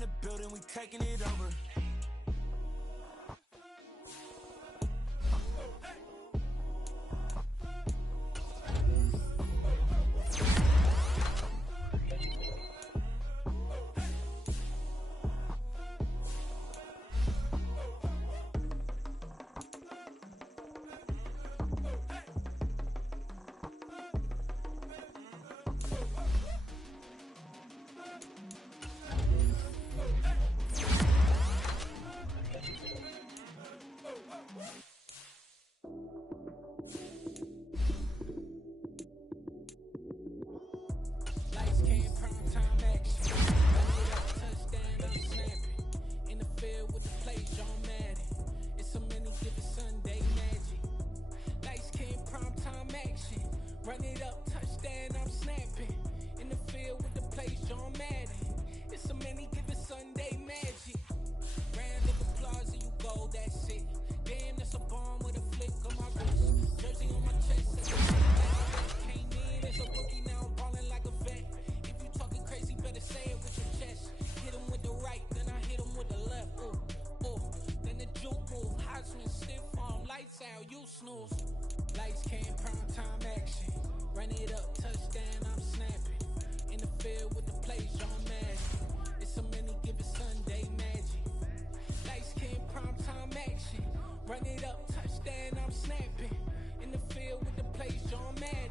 the building, we taking it over. Run it up, touchdown, I'm snapping. In the field with the plays, John Madden. It's so many, give it Sunday magic. Round of applause and you go, that's it. Damn, that's a bomb with a flick on my wrist. Jersey on my chest, came in as a rookie, now I'm ballin' like a vet. If you talking crazy, better say it with your chest. Hit him with the right, then I hit him with the left. Ooh, ooh. Then the juke move, Heisman, stiff arm, lights out, you snooze. Lights came, prime time action. Run it up, touchdown, I'm snapping. In the field with the plays, John Madden. It's so many, give it Sunday magic. Lights came, prime time action. Run it up, touchdown, I'm snapping. In the field with the plays, John Madden.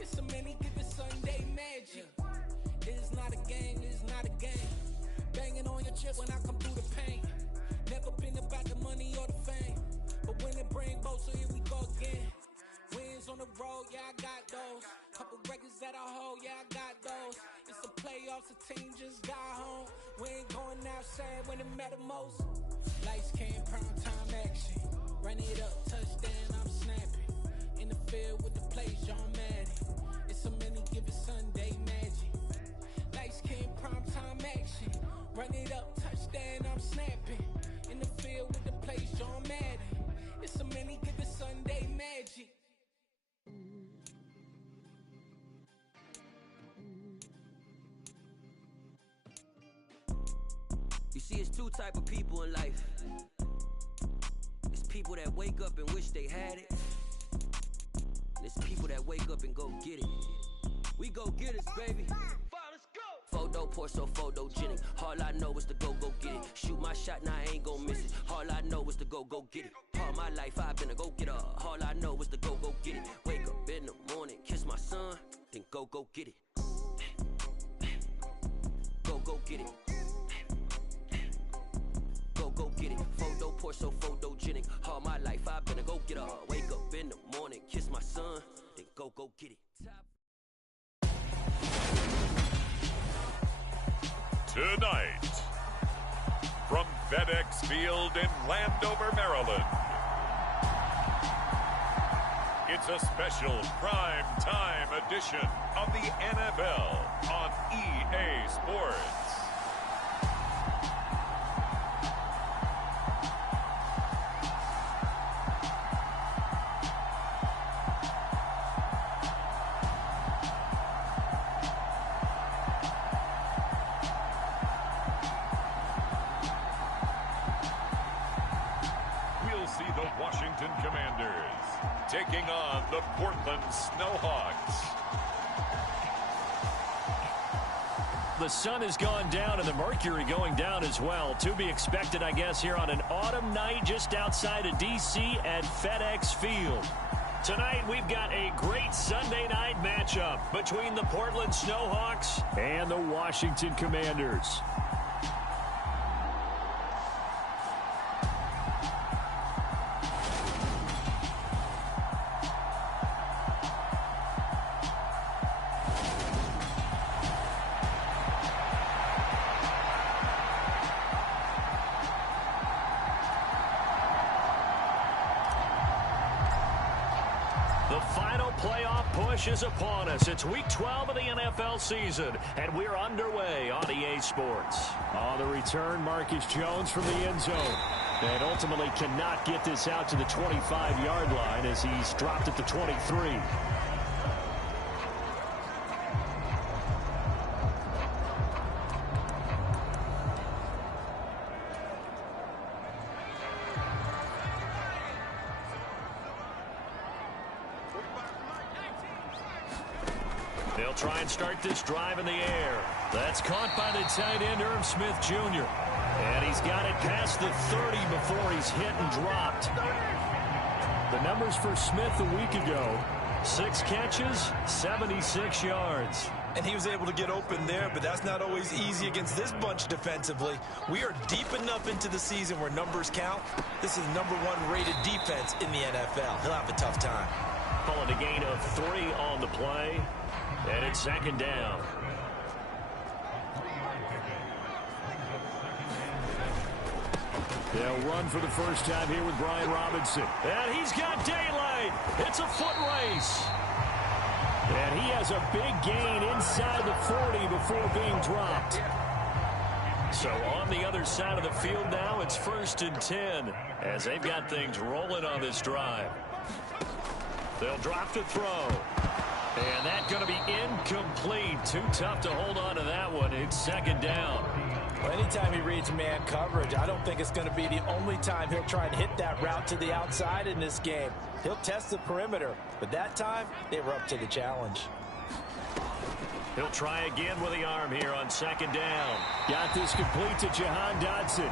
It's so many, give it Sunday magic. It is not a game, it is not a game. Banging on your chest when I come through the paint. Never been about the money or the fame. But when it bring both, so here we go again. Wins on the road, yeah, I got those. Couple records that I hold, yeah, I got those. It's the playoffs, the team just got home. We ain't going outside when it matter most. Lights came, prime time action. Run it up, touchdown, I'm snapping. In the field with the plays, John Madden. It's so many, give it Sunday magic. Lights came, prime time action. Run it up, touchdown, I'm snapping. In the field with the plays, John Madden. It's so many, give it Sunday magic. You see, it's two type of people in life. It's people that wake up and wish they had it. And it's people that wake up and go get it. We go get it, baby. Let's go. Photo pour so photogenic. All I know is to go get it. Shoot my shot, now I ain't gon' miss it. All I know is to go get it. All my life I've been a go-getter. All I know is to go get it. Wake up in the morning, kiss my son, then go get it. Go get it. Go get it. Photo pour so photogenic. All my life I've been a go-getter. Wake up in the morning, kiss my son, then go get it. Tonight, from FedEx Field in Landover, Maryland, it's a special prime time edition of the NFL on EA Sports. Taking on the Portland Snowhawks. The sun has gone down and the mercury going down as well. To be expected, I guess, here on an autumn night just outside of D.C. at FedEx Field. Tonight, we've got a great Sunday night matchup between the Portland Snowhawks and the Washington Commanders. The final playoff push is upon us. It's week 12 of the NFL season, and we're underway on EA Sports. On the return, Marcus Jones from the end zone. And ultimately cannot get this out to the 25-yard line as he's dropped at the 23. They'll try and start this drive in the air. That's caught by the tight end, Irv Smith Jr. And he's got it past the 30 before he's hit and dropped. The numbers for Smith a week ago: 6 catches, 76 yards. And he was able to get open there, but that's not always easy against this bunch defensively. We are deep enough into the season where numbers count. This is #1 rated defense in the NFL. He'll have a tough time. Calling a gain of 3 on the play. And it's second down. They'll run for the first time here with Brian Robinson. And he's got daylight. It's a foot race. And he has a big gain inside the 40 before being dropped. So on the other side of the field now, it's 1st and 10 as they've got things rolling on this drive. They'll drop to throw. And that's going to be incomplete. Too tough to hold on to that one. It's second down. Well, anytime he reads man coverage, I don't think it's going to be the only time he'll try and hit that route to the outside in this game. He'll test the perimeter, but that time they were up to the challenge. He'll try again with the arm here on second down. Got this complete to Jahan Dotson.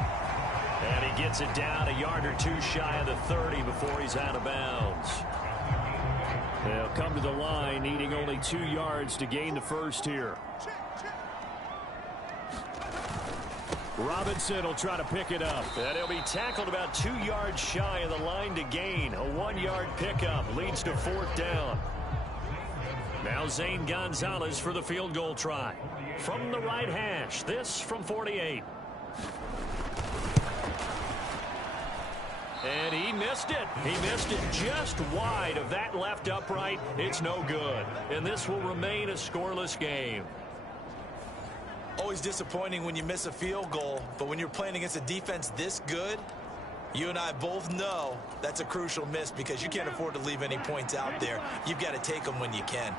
And he gets it down a yard or 2 shy of the 30 before he's out of bounds. They'll come to the line, needing only 2 yards to gain the first here. Robinson will try to pick it up. And he'll be tackled about 2 yards shy of the line to gain. A 1-yard pickup leads to 4th down. Now Zane Gonzalez for the field goal try. From the right hash, this from 48. And he missed it. He missed it just wide of that left upright. It's no good. And this will remain a scoreless game. Always disappointing when you miss a field goal, but when you're playing against a defense this good, you and I both know that's a crucial miss because you can't afford to leave any points out there. You've got to take them when you can.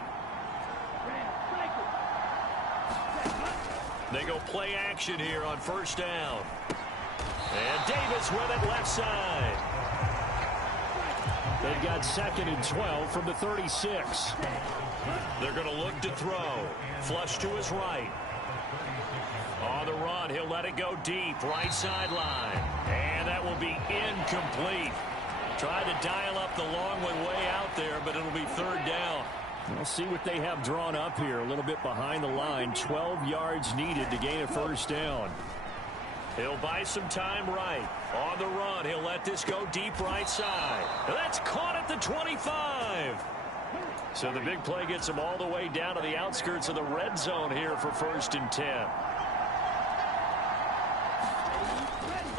They go play action here on 1st down. And Davis with it left side. They've got 2nd and 12 from the 36. They're going to look to throw. Flush to his right. On the run, he'll let it go deep, right sideline. And that will be incomplete. Tried to dial up the long way out there, but it'll be 3rd down. We'll see what they have drawn up here. A little bit behind the line. 12 yards needed to gain a 1st down. He'll buy some time right. On the run, he'll let this go deep right side. That's caught at the 25. So the big play gets him all the way down to the outskirts of the red zone here for 1st and 10.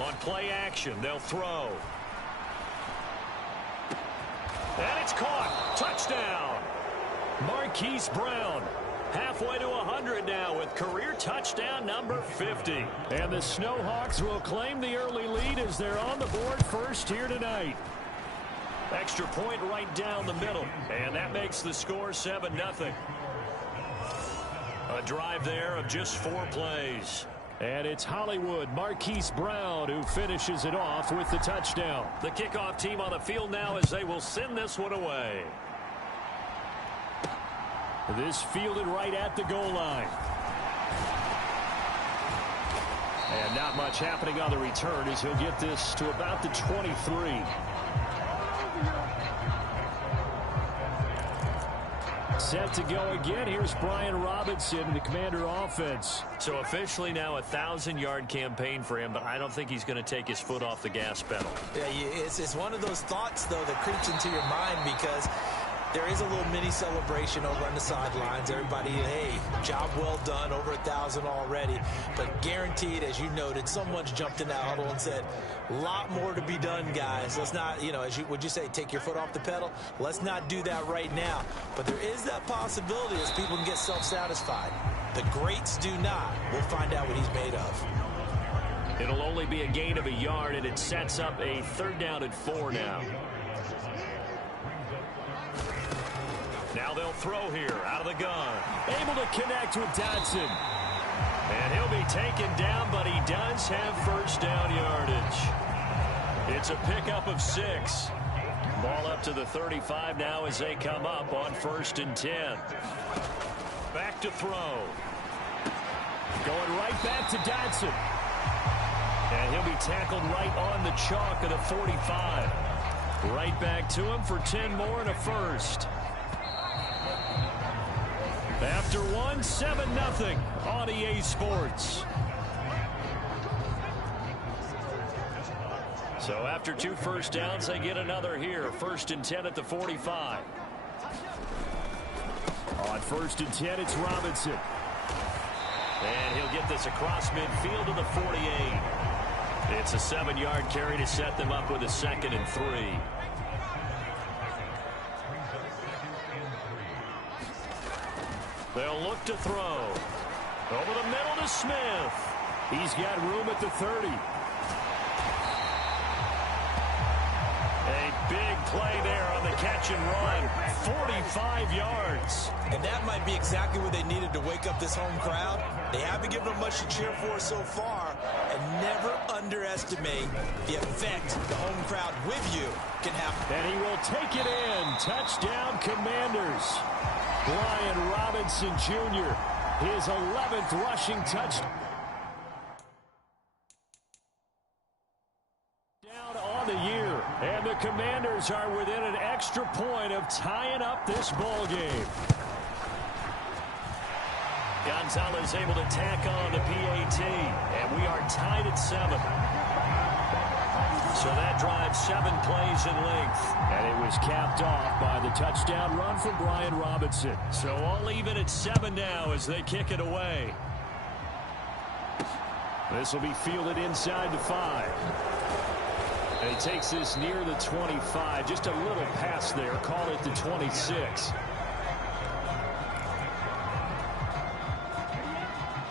On play action, they'll throw. And it's caught. Touchdown. Marquise Brown. Halfway to 100 now with career touchdown number 50. And the Snowhawks will claim the early lead as they're on the board first here tonight. Extra point right down the middle. And that makes the score 7-0. A drive there of just 4 plays. And it's Hollywood Marquise Brown who finishes it off with the touchdown. The kickoff team on the field now as they will send this one away. This fielded right at the goal line. And not much happening on the return as he'll get this to about the 23. Set to go again. Here's Brian Robinson, the Commander offense. So officially now a 1,000-yard campaign for him, but I don't think he's going to take his foot off the gas pedal. Yeah, it's one of those thoughts, though, that creeps into your mind because there is a little mini celebration over on the sidelines. Everybody, hey, job well done, over 1,000 already. But guaranteed, as you noted, someone's jumped in that huddle and said, a lot more to be done, guys. Let's not, would you say, take your foot off the pedal? Let's not do that right now. But there is that possibility as people can get self-satisfied. The greats do not. We'll find out what he's made of. It'll only be a gain of a yard, and it sets up a 3rd down and 4 now. Now they'll throw here out of the gun. Able to connect with Dotson. And he'll be taken down, but he does have 1st down yardage. It's a pickup of 6. Ball up to the 35 now as they come up on 1st and 10. Back to throw. Going right back to Dodson. And he'll be tackled right on the chalk of the 45. Right back to him for 10 more and a first. After one, 7-0 on EA Sports. So after 2 first downs, they get another here. 1st and 10 at the 45. On 1st and 10, it's Robinson. And he'll get this across midfield to the 48. It's a 7-yard carry to set them up with a 2nd and 3. They'll look to throw. Over the middle to Smith. He's got room at the 30. A big play there on the catch and run. 45 yards. And that might be exactly what they needed to wake up this home crowd. They haven't given them much to cheer for so far. And never underestimate the effect the home crowd with you can have. And he will take it in. Touchdown, Commanders. Brian Robinson Jr., his 11th rushing touchdown. Down on the year, and the Commanders are within an extra point of tying up this ball game. Gonzalez able to tack on the PAT, and we are tied at 7. So that drives 7 plays in length. And it was capped off by the touchdown run from Brian Robinson. So all even at 7 now as they kick it away. This will be fielded inside the 5. And he takes this near the 25. Just a little pass there. Call it the 26.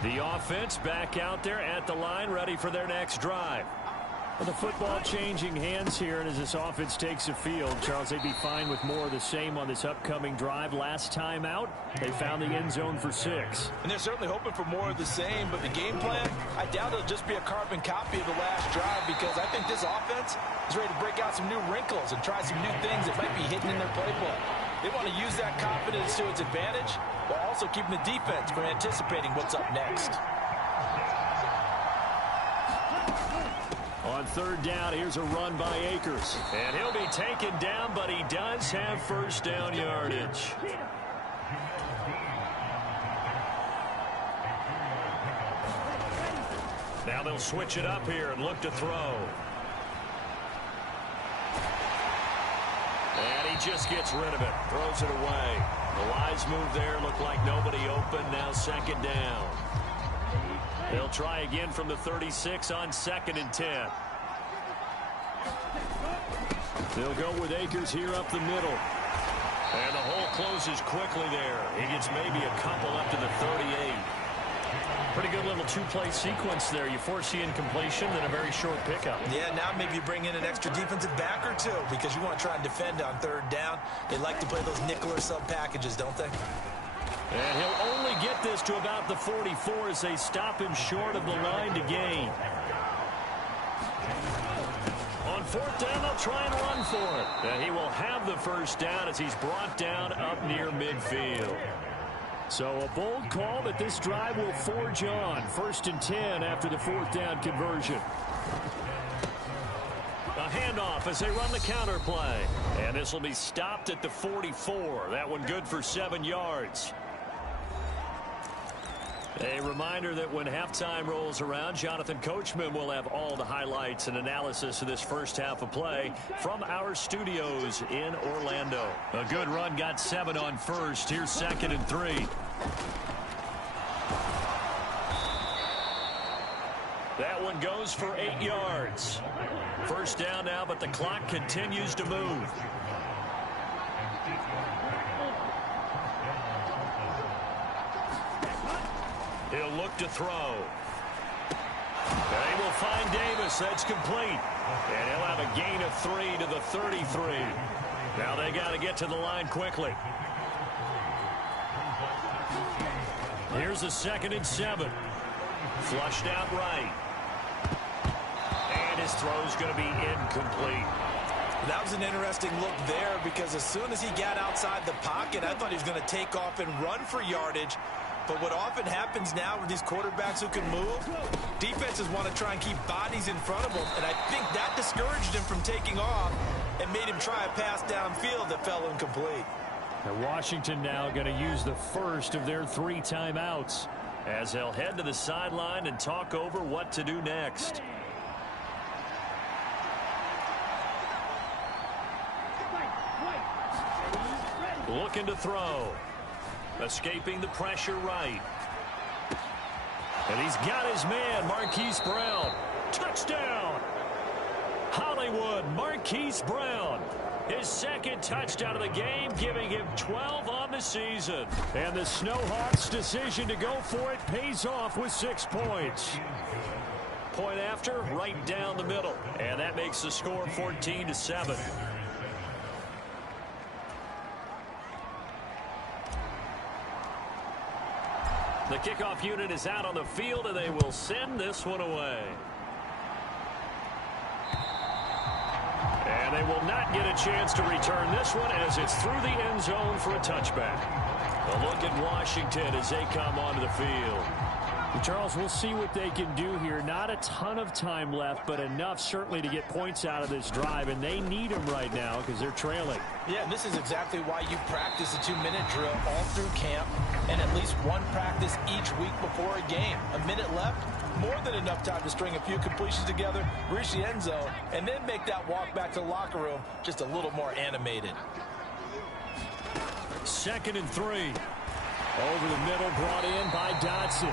The offense back out there at the line, ready for their next drive. Well, the football changing hands here, and as this offense takes the field, Charles, they'd be fine with more of the same on this upcoming drive. Last time out, they found the end zone for 6. And they're certainly hoping for more of the same, but the game plan, I doubt it'll just be a carbon copy of the last drive, because I think this offense is ready to break out some new wrinkles and try some new things that might be hidden in their playbook. They want to use that confidence to its advantage, while also keeping the defense from anticipating what's up next. On 3rd down, here's a run by Akers. And he'll be taken down, but he does have first down yardage. Now they'll switch it up here and look to throw. And he just gets rid of it. Throws it away. The wise move there. Looked like nobody open. Now 2nd down. They'll try again from the 36 on 2nd and 10. They'll go with Akers here up the middle. And the hole closes quickly there. He gets maybe a couple up to the 38. Pretty good little 2-play sequence there. You foresee incompletion and a very short pickup. Yeah, now maybe you bring in an extra defensive back or 2 because you want to try and defend on 3rd down. They like to play those nickel or sub packages, don't they? And he'll only get this to about the 44 as they stop him short of the line to gain. On 4th down, they'll try and run for it. And he will have the first down as he's brought down up near midfield. So a bold call that this drive will forge on. 1st and 10 after the 4th down conversion. A handoff as they run the counter play. And this will be stopped at the 44. That one good for 7 yards. A reminder that when halftime rolls around, Jonathan Coachman will have all the highlights and analysis of this first half of play from our studios in Orlando. A good run, got 7 on 1st. Here's 2nd and 3. That one goes for 8 yards. First down now, but the clock continues to move. He'll look to throw. They will find Davis. That's complete. And he'll have a gain of 3 to the 33. Now they got to get to the line quickly. Here's a 2nd and 7. Flushed out right. And his throw's going to be incomplete. That was an interesting look there because as soon as he got outside the pocket, I thought he was going to take off and run for yardage. But what often happens now with these quarterbacks who can move, defenses want to try and keep bodies in front of them, and I think that discouraged him from taking off and made him try a pass downfield that fell incomplete. And Washington now going to use the first of their 3 timeouts as they'll head to the sideline and talk over what to do next. Looking to throw. Escaping the pressure right. And he's got his man, Marquise Brown. Touchdown! Hollywood, Marquise Brown. His second touchdown of the game, giving him 12 on the season. And the Snowhawks' decision to go for it pays off with 6 points. Point after, right down the middle. And that makes the score 14-7. The kickoff unit is out on the field, and they will send this one away. And they will not get a chance to return this one as it's through the end zone for a touchback. A look at Washington as they come onto the field. Charles, we'll see what they can do here. Not a ton of time left, but enough certainly to get points out of this drive, and they need them right now because they're trailing. Yeah, and this is exactly why you practice a 2-minute drill all through camp and at least one practice each week before a game. A minute left, more than enough time to string a few completions together, reach the end zone, and then make that walk back to the locker room just a little more animated. 2nd and 3. Over the middle, brought in by Dotson.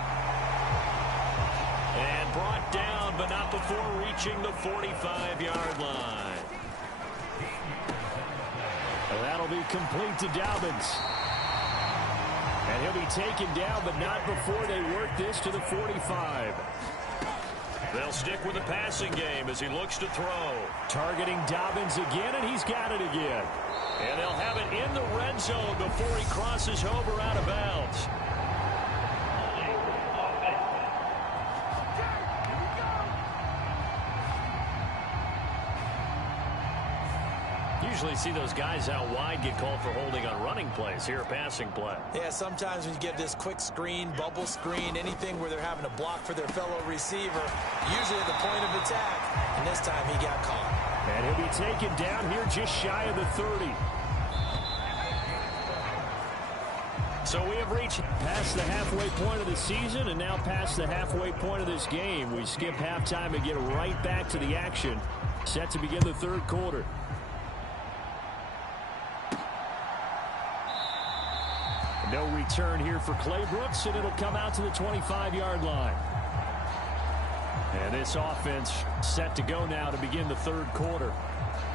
And brought down, but not before reaching the 45-yard line. And that'll be complete to Dobbins. And he'll be taken down, but not before they work this to the 45. They'll stick with the passing game as he looks to throw. Targeting Dobbins again, and he's got it again. And they'll have it in the red zone before he crosses over out of bounds. Usually see those guys out wide get called for holding on running plays. Here, a passing play. Yeah, sometimes when you give this quick screen, bubble screen, anything where they're having to block for their fellow receiver, usually at the point of attack, and this time he got caught. And he'll be taken down here just shy of the 30. So we have reached past the halfway point of the season and now past the halfway point of this game. We skip halftime and get right back to the action. Set to begin the 3rd quarter. No return here for Clay Brooks, and it'll come out to the 25-yard line. And this offense set to go now to begin the 3rd quarter.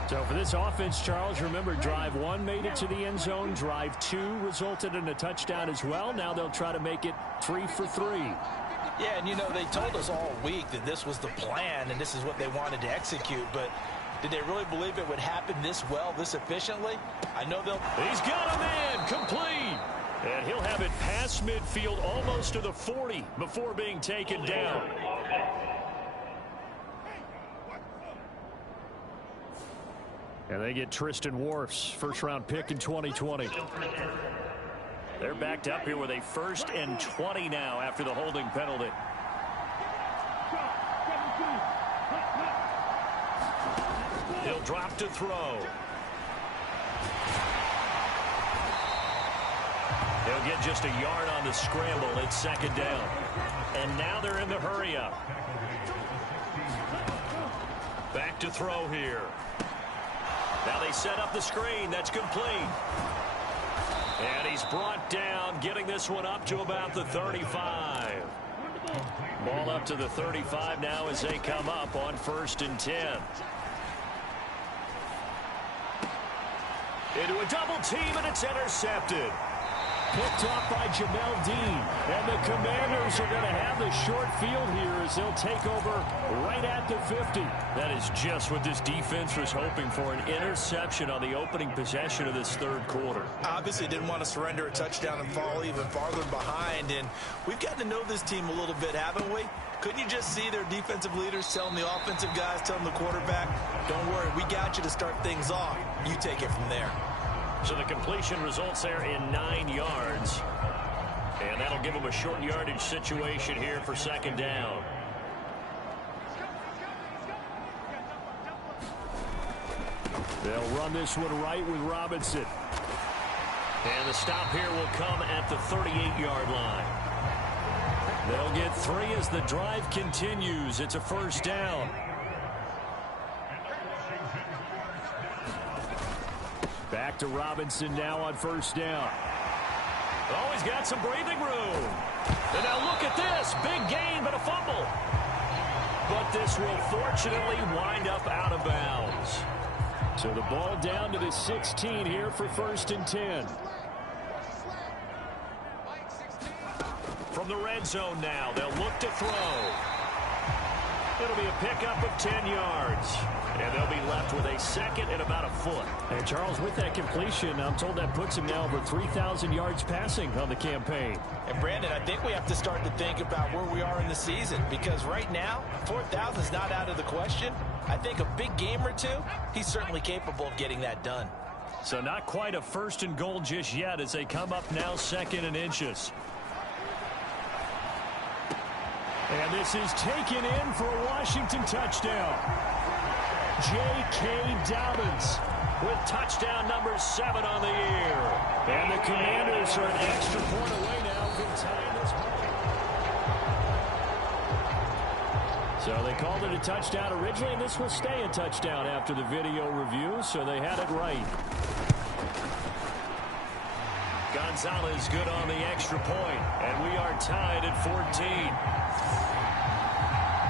So for this offense, Charles, remember, drive 1 made it to the end zone. Drive 2 resulted in a touchdown as well. Now they'll try to make it 3 for 3. Yeah, and you know, they told us all week that this was the plan and this is what they wanted to execute, but did they really believe it would happen this well, this efficiently? I know they'll... He's got a man, complete. And he'll have it past midfield almost to the 40 before being taken down. And they get Tristan Wirfs, first-round pick in 2020. They're backed up here with a 1st and 20 now after the holding penalty. He'll drop to throw. He'll get just a yard on the scramble. It's 2nd down. And now they're in the hurry-up. Back to throw here. Now they set up the screen. That's complete. And he's brought down, getting this one up to about the 35. Ball up to the 35 now as they come up on 1st and 10. Into a double team, and it's intercepted. Picked off by Jamel Dean. And the Commanders are going to have the short field here as they'll take over right at the 50. That is just what this defense was hoping for, an interception on the opening possession of this third quarter. Obviously didn't want to surrender a touchdown and fall even farther behind. And we've gotten to know this team a little bit, haven't we? Couldn't you just see their defensive leaders telling the offensive guys, telling the quarterback, don't worry, we got you to start things off. You take it from there. So the completion results there in 9 yards. And that'll give them a short yardage situation here for second down. They'll run this one right with Robinson. And the stop here will come at the 38-yard line. They'll get 3 as the drive continues. It's a first down. Back to Robinson now on first down. Oh, he's got some breathing room. And now look at this. Big gain, but a fumble. But this will fortunately wind up out of bounds. So the ball down to the 16 here for first and 10. From the red zone now, they'll look to throw. It'll be a pickup of 10 yards. And they'll be left with a second and about a foot. And Charles, with that completion, I'm told that puts him now over 3,000 yards passing on the campaign. And Brandon, I think we have to start to think about where we are in the season, because right now, 4,000 is not out of the question. I think a big game or two, he's certainly capable of getting that done. So not quite a first and goal just yet as they come up now second and inches. And this is taken in for a Washington touchdown. J.K. Dobbins with touchdown number 7 on the year. And the Commanders are an extra point away now from tying this ball. So they called it a touchdown originally, and this will stay a touchdown after the video review, so they had it right. Gonzalez good on the extra point, and we are tied at 14.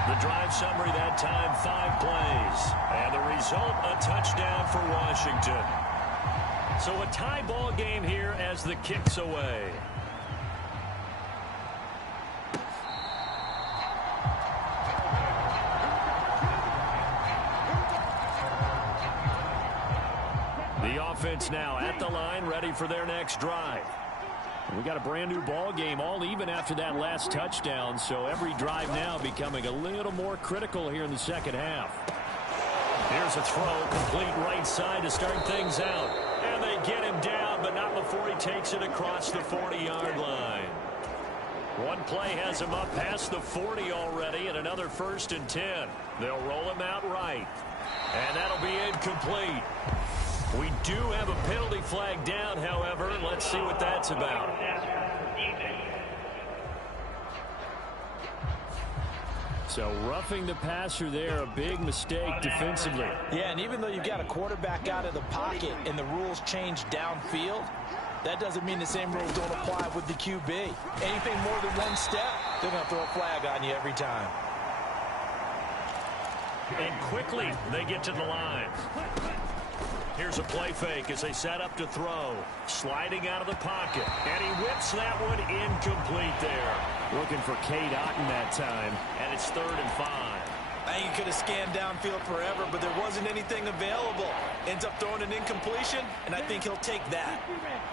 The drive summary that time, 5 plays. And the result, a touchdown for Washington. So a tie ball game here as the kick's away. The offense now at the line, ready for their next drive. We got a brand new ball game, all even after that last touchdown, so every drive now becoming a little more critical here in the second half. Here's a throw, complete right side to start things out. And they get him down, but not before he takes it across the 40-yard line. One play has him up past the 40 already, and another first and 10. They'll roll him out right. And that'll be incomplete. We do have a penalty flag down, however. Let's see what that's about. So roughing the passer there, a big mistake defensively. Yeah, and even though you've got a quarterback out of the pocket and the rules change downfield, that doesn't mean the same rules don't apply with the QB. Anything more than one step, they're going to throw a flag on you every time. And quickly, they get to the line. Here's a play fake as they set up to throw. Sliding out of the pocket. And he whips that one incomplete there. Looking for Cade Otton that time. And it's 3rd and 5. I think he could have scanned downfield forever, but there wasn't anything available. Ends up throwing an incompletion, and I think he'll take that.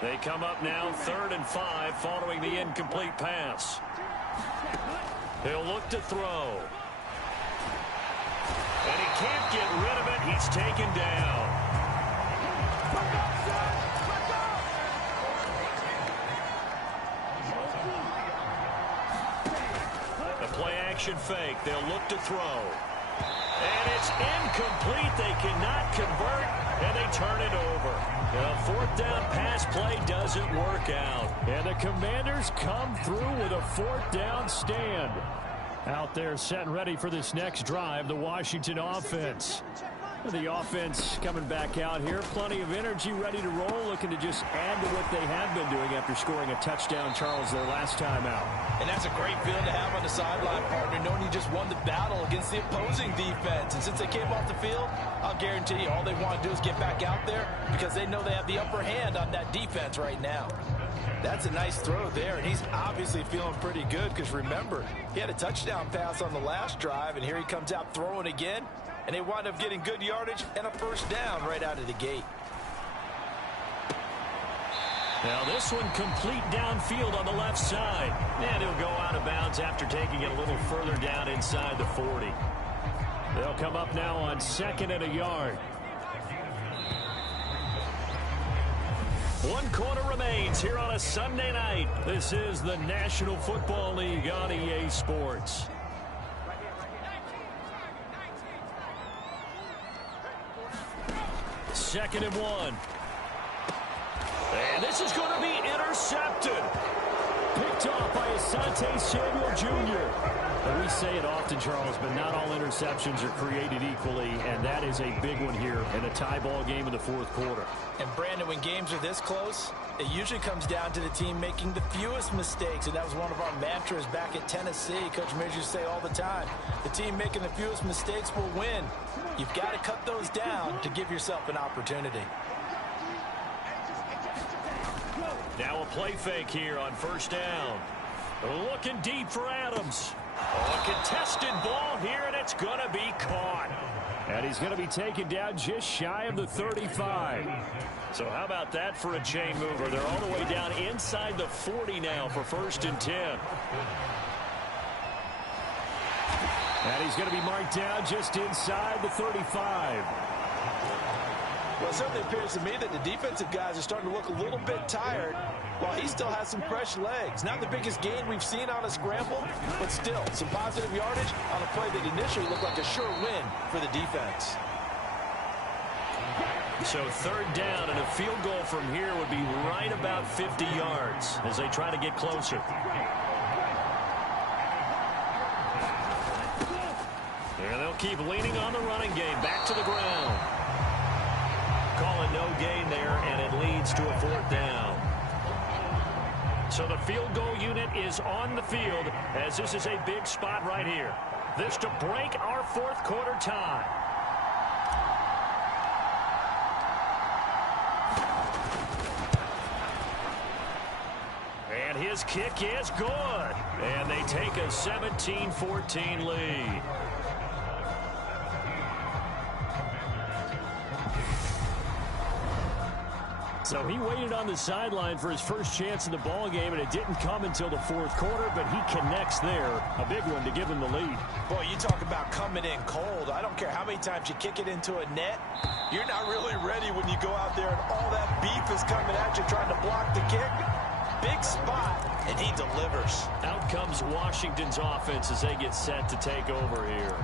They come up now 3rd and 5 following the incomplete pass. He'll look to throw. And he can't get rid of it. He's taken down. The play action fake. They'll look to throw. And it's incomplete. They cannot convert, and they turn it over. A 4th down pass play doesn't work out. And the Commanders come through with a 4th down stand. Out there set and ready for this next drive, the Washington offense. The offense coming back out here. Plenty of energy, ready to roll, looking to just add to what they have been doing after scoring a touchdown, Charles, their last time out. And that's a great feeling to have on the sideline, partner, knowing you just won the battle against the opposing defense. And since they came off the field, I'll guarantee you all they want to do is get back out there because they know they have the upper hand on that defense right now. That's a nice throw there, and he's obviously feeling pretty good because, remember, he had a touchdown pass on the last drive, and here he comes out throwing again, and they wind up getting good yardage and a first down right out of the gate. Now this one complete downfield on the left side. And he'll go out of bounds after taking it a little further down inside the 40. They'll come up now on 2nd and a yard. 1 quarter remains here on a Sunday night. This is the National Football League on EA Sports. Second and 1. And this is going to be intercepted. Picked off by Asante Samuel Jr. And we say it often, Charles, but not all interceptions are created equally, and that is a big one here in a tie ball game in the 4th quarter. And, Brandon, when games are this close, it usually comes down to the team making the fewest mistakes, and that was one of our mantras back at Tennessee. Coach Mears used to say all the time, the team making the fewest mistakes will win. You've got to cut those down to give yourself an opportunity. Now a play fake here on 1st down. Looking deep for Adams. A contested ball here, and it's going to be caught. And he's going to be taken down just shy of the 35. So how about that for a chain mover? They're all the way down inside the 40 now for 1st and 10. And he's going to be marked down just inside the 35. Well, it certainly appears to me that the defensive guys are starting to look a little bit tired while he still has some fresh legs. Not the biggest gain we've seen on a scramble, but still some positive yardage on a play that initially looked like a sure win for the defense. So 3rd down, and a field goal from here would be right about 50 yards as they try to get closer. And they'll keep leaning on the running game. Back to the ground. Calling no gain there, and it leads to a 4th down. So the field goal unit is on the field as this is a big spot right here. This to break our 4th quarter tie. And his kick is good. And they take a 17-14 lead. So he waited on the sideline for his first chance in the ball game, and it didn't come until the 4th quarter, but he connects there. A big one to give him the lead. Boy, you talk about coming in cold. I don't care how many times you kick it into a net. You're not really ready when you go out there and all that beef is coming at you trying to block the kick. Big spot, and he delivers. Out comes Washington's offense as they get set to take over here.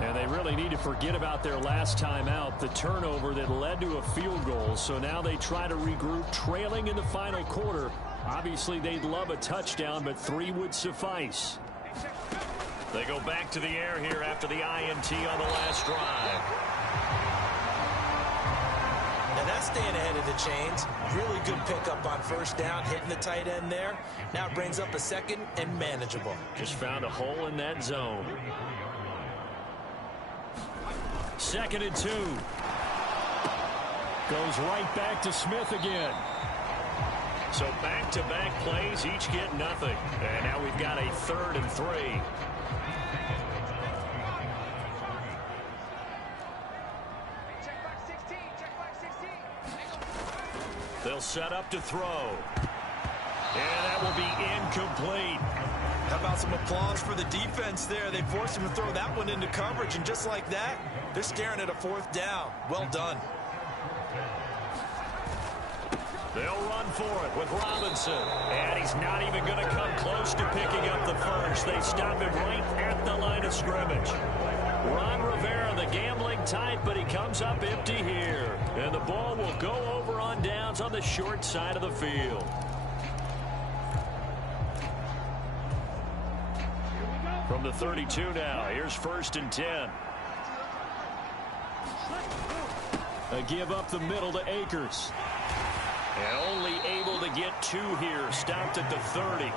And they really need to forget about their last time out, the turnover that led to a field goal. So now they try to regroup, trailing in the final quarter. Obviously, they'd love a touchdown, but 3 would suffice. They go back to the air here after the INT on the last drive. Now that's staying ahead of the chains. Really good pickup on 1st down, hitting the tight end there. Now it brings up a 2nd and manageable. Just found a hole in that zone. 2nd and 2. Goes right back to Smith again. So back-to-back plays, each get nothing. And now we've got a 3rd and 3. They'll set up to throw. And that will be incomplete. How about some applause for the defense there? They forced him to throw that one into coverage, and just like that, they're staring at a 4th down. Well done. They'll run for it with Robinson. And he's not even going to come close to picking up the first. They stop him right at the line of scrimmage. Ron Rivera, the gambling type, but he comes up empty here. And the ball will go over on downs on the short side of the field. From the 32 now, here's 1st and 10. A give up the middle to Akers. And only able to get 2 here. Stopped at the 30.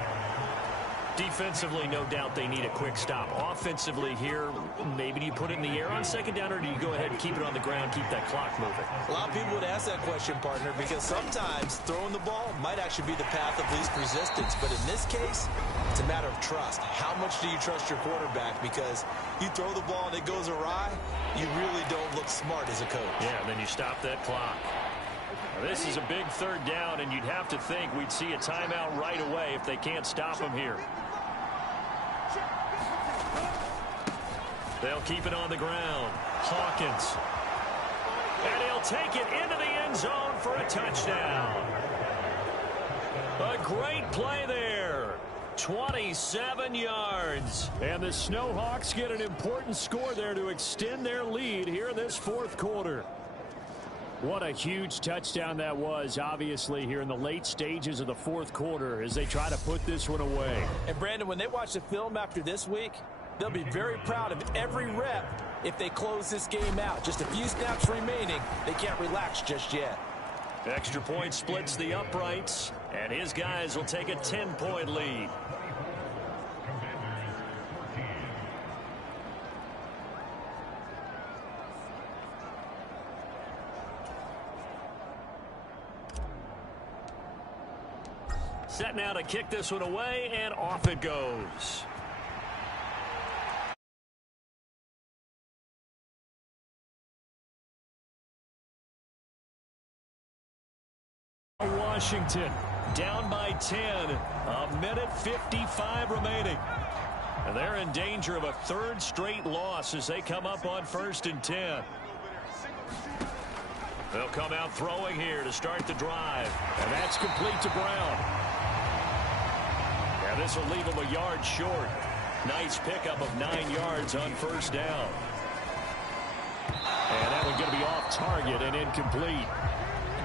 Defensively, no doubt they need a quick stop. Offensively here, maybe do you put it in the air on second down, or do you go ahead and keep it on the ground, keep that clock moving? A lot of people would ask that question, partner, because sometimes throwing the ball might actually be the path of least resistance. But in this case, it's a matter of trust. How much do you trust your quarterback? Because you throw the ball and it goes awry, you really don't look smart as a coach. Yeah, and then you stop that clock. Now, this is a big third down, and you'd have to think we'd see a timeout right away if they can't stop him here. They'll keep it on the ground. Hawkins. And he'll take it into the end zone for a touchdown. A great play there. 27 yards. And the Snowhawks get an important score there to extend their lead here in this fourth quarter. What a huge touchdown that was, obviously, here in the late stages of the fourth quarter as they try to put this one away. And, Brandon, when they watch the film after this week, they'll be very proud of every rep if they close this game out. Just a few snaps remaining. They can't relax just yet. Extra point splits the uprights, and his guys will take a 10-point lead. Set now to kick this one away, and off it goes. Washington down by 10. A minute 55 remaining. And they're in danger of a third straight loss as they come up on 1st and 10. They'll come out throwing here to start the drive. And that's complete to Brown. Yeah, this will leave him a yard short. Nice pickup of 9 yards on 1st down. And that one's going to be off target and incomplete.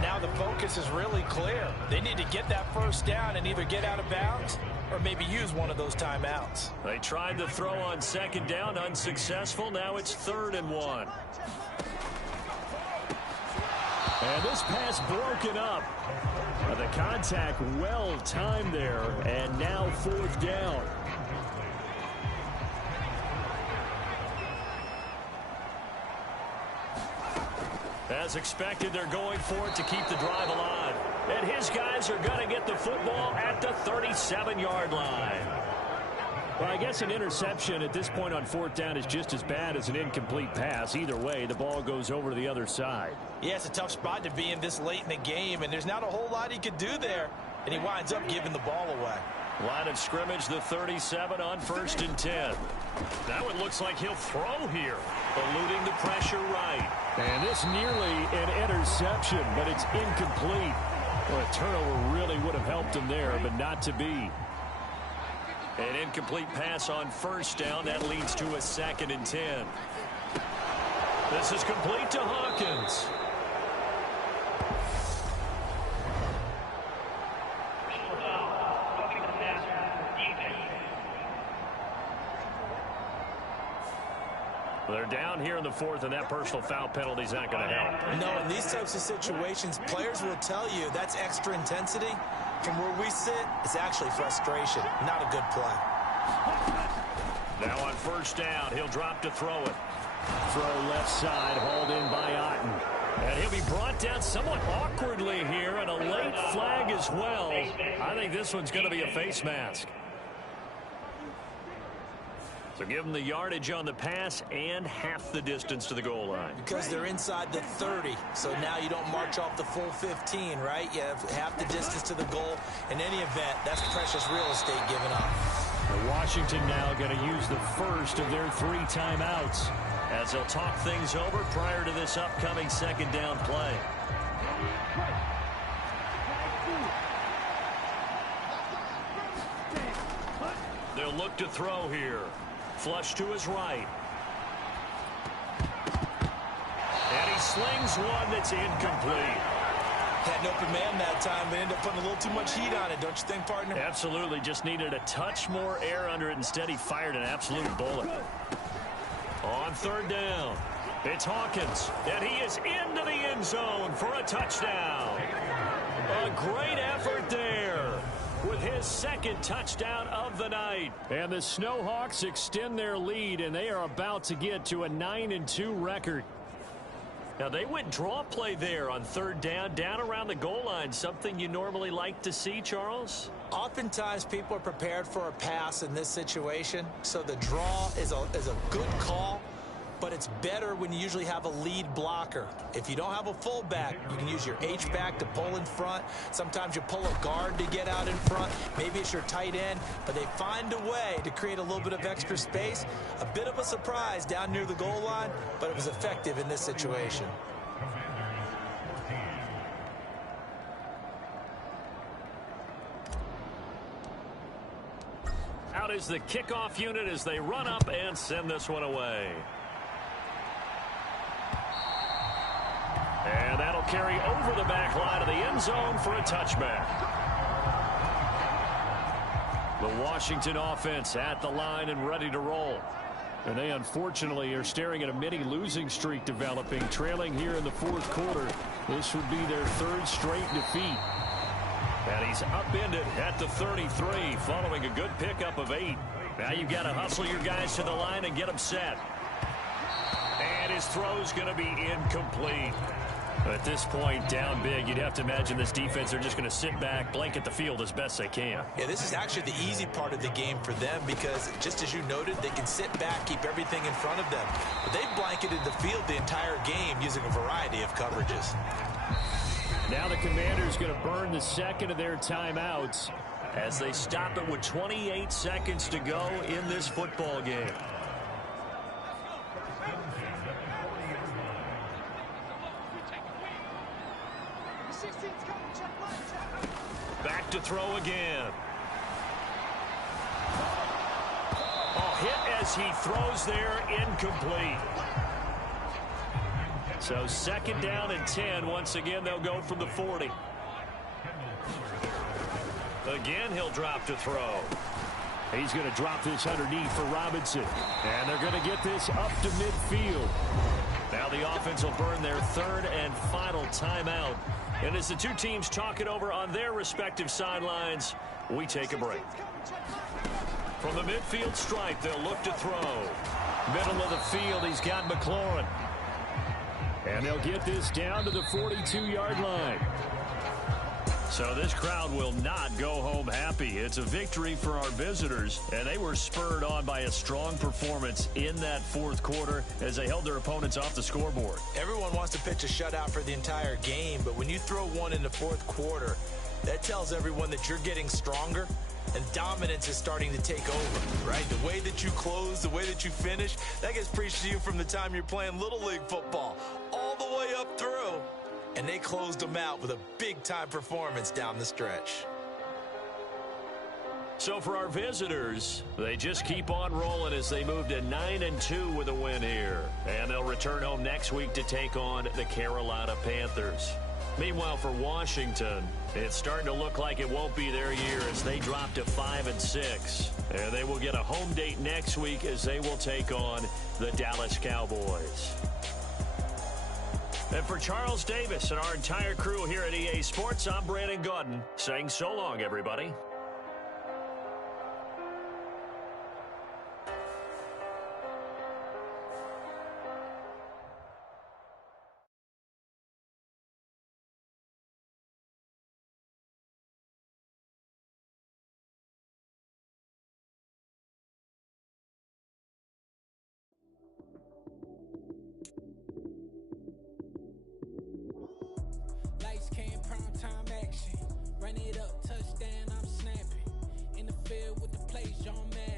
Now the focus is really clear. They need to get that 1st down and either get out of bounds or maybe use one of those timeouts. They tried to throw on 2nd down, unsuccessful. Now it's 3rd and 1. And this pass broken up. The contact well timed there, and now 4th down. As expected, they're going for it to keep the drive alive. And his guys are going to get the football at the 37-yard line. Well, I guess an interception at this point on 4th down is just as bad as an incomplete pass. Either way, the ball goes over to the other side. Yeah, it's a tough spot to be in this late in the game, and there's not a whole lot he could do there. And he winds up giving the ball away. Line of scrimmage, the 37 on 1st and 10. Now it looks like he'll throw here, eluding the pressure right. And this nearly an interception, but it's incomplete. Well, a turnover really would have helped him there, but not to be. An incomplete pass on 1st down. That leads to a 2nd and 10. This is complete to Hawkins. They're down here in the 4th, and that personal foul penalty is not going to help. No, in these types of situations, players will tell you that's extra intensity. From where we sit, it's actually frustration, not a good play. Now on 1st down, he'll drop to throw it. Throw left side, hauled in by Otten. And he'll be brought down somewhat awkwardly here, and a late flag as well. I think this one's going to be a face mask. So give them the yardage on the pass and half the distance to the goal line. Because they're inside the 30, so now you don't march off the full 15, right? You have half the distance to the goal. In any event, that's precious real estate given up. Washington now going to use the first of their 3 timeouts as they'll talk things over prior to this upcoming 2nd down play. They'll look to throw here. Flush to his right. And he slings one that's incomplete. Had an open man that time, but ended up putting a little too much heat on it, don't you think, partner? Absolutely. Just needed a touch more air under it. Instead, he fired an absolute bullet. On 3rd down, it's Hawkins, and he is into the end zone for a touchdown. A great effort there with his his second touchdown of the night. And the Snowhawks extend their lead, and they are about to get to a 9-2 record. Now, they went draw play there on third down around the goal line, something you normally like to see, Charles? Oftentimes, people are prepared for a pass in this situation, so the draw is a good call, but it's better when you usually have a lead blocker. If you don't have a fullback, you can use your H-back to pull in front. Sometimes you pull a guard to get out in front. Maybe it's your tight end, but they find a way to create a little bit of extra space. A bit of a surprise down near the goal line, but it was effective in this situation. Out is the kickoff unit as they run up and send this one away. And that'll carry over the back line of the end zone for a touchback. The Washington offense at the line and ready to roll. And they unfortunately are staring at a mini losing streak developing, trailing here in the fourth quarter. This would be their third straight defeat. And he's upended at the 33 following a good pickup of 8. Now you've got to hustle your guys to the line and get them set. And his throw's going to be incomplete. At this point, down big, you'd have to imagine this defense are just going to sit back, blanket the field as best they can. Yeah, this is actually the easy part of the game for them because, just as you noted, they can sit back, keep everything in front of them. But they've blanketed the field the entire game using a variety of coverages. Now the Commanders going to burn the second of their timeouts as they stop it with 28 seconds to go in this football game. Back to throw again. Oh, hit as he throws there, incomplete. So second down and 10. Once again, they'll go from the 40. Again, he'll drop to throw. He's going to drop this underneath for Robinson. And they're going to get this up to midfield. Now the offense will burn their third and final timeout. And as the two teams talk it over on their respective sidelines, we take a break. From the midfield stripe, they'll look to throw. Middle of the field, he's got McLaurin. And they'll get this down to the 42-yard line. So this crowd will not go home happy. It's a victory for our visitors, and they were spurred on by a strong performance in that fourth quarter as they held their opponents off the scoreboard. Everyone wants to pitch a shutout for the entire game, but when you throw one in the fourth quarter, that tells everyone that you're getting stronger and dominance is starting to take over, right? The way that you close, the way that you finish, that gets preached to you from the time you're playing Little League football all the way up through. And they closed them out with a big-time performance down the stretch. So for our visitors, they just keep on rolling as they move to 9-2 with a win here. And they'll return home next week to take on the Carolina Panthers. Meanwhile, for Washington, it's starting to look like it won't be their year as they drop to 5-6. And they will get a home date next week as they will take on the Dallas Cowboys. And for Charles Davis and our entire crew here at EA Sports, I'm Brandon Gaudin saying so long, everybody. Lights, cam, prime time action. Run it up, touchdown, I'm snapping. In the field with the plays, John Madden.